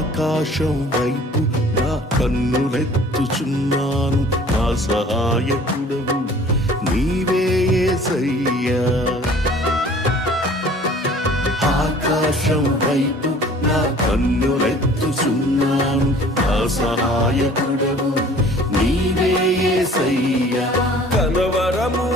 ఆకాశం వైపు నా కన్నులెత్తుచున్నాను. నా సహాయకుడవు నీవే సయ్యా ఆకాశం వైపు నా కన్నులెత్తుచున్నాను. నా సహాయకుడవు నీవే సయ్యా కలవరము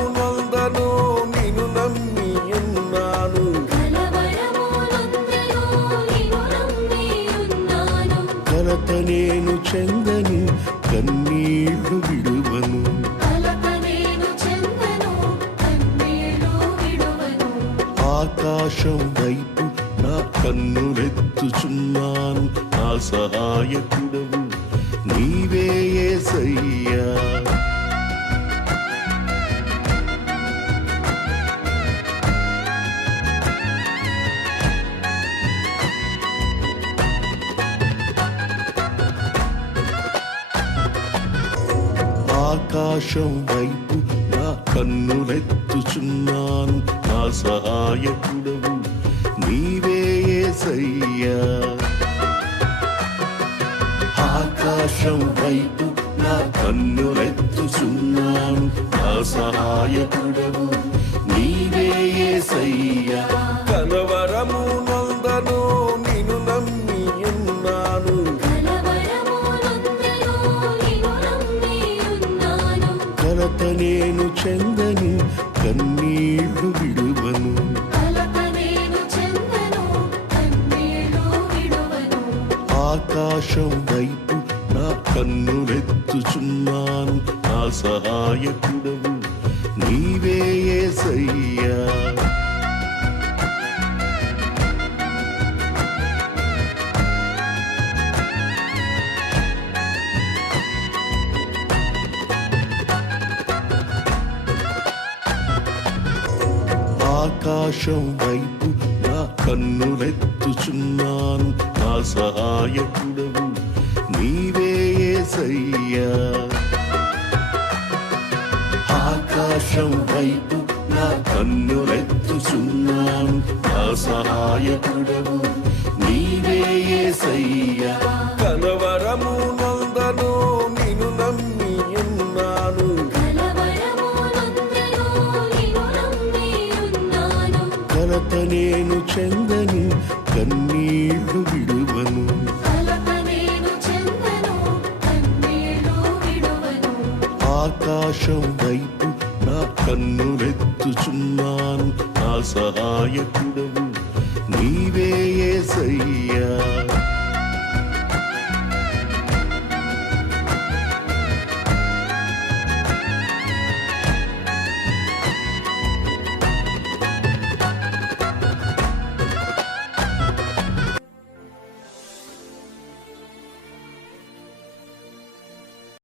కలత నేను చెందని కన్నీళ్ళు విడువను. ఆకాశం వైపు నా కన్నులెత్తుచున్నాను నా సహాయకుడవు నీవే యేసయ్యా ఆకాశం వైపు నా కన్నులెత్తుచున్నాను. నా సహాయకుడవు నీవే సయ్యా ఆకాశం వైపు నా కన్నులెత్తుచున్నాను. నా సహాయకుడవు నీవే సయ్యా నేను చెందని కన్నీళ్ళు విడువను చెందను, విడువను. ఆకాశం వైపు నా కన్నులెత్తుచున్నాను నా సహాయకుడవు నీవే సయ్యా ఆకాశం వైపు నా కన్నులెత్తుచున్నాను. నా సహాయకుడవు నీవే సయ్యా ఆకాశం వైపు నా కన్నులెత్తుచున్నాను. నా సహాయకుడవు నీవే సయ్యా నేను చెందను కన్నీళ్ళు విడువను. ఆకాశం వైపు నా కన్నులెత్తుచున్నాను నా సహాయకుడవు. నీవే సయ్యా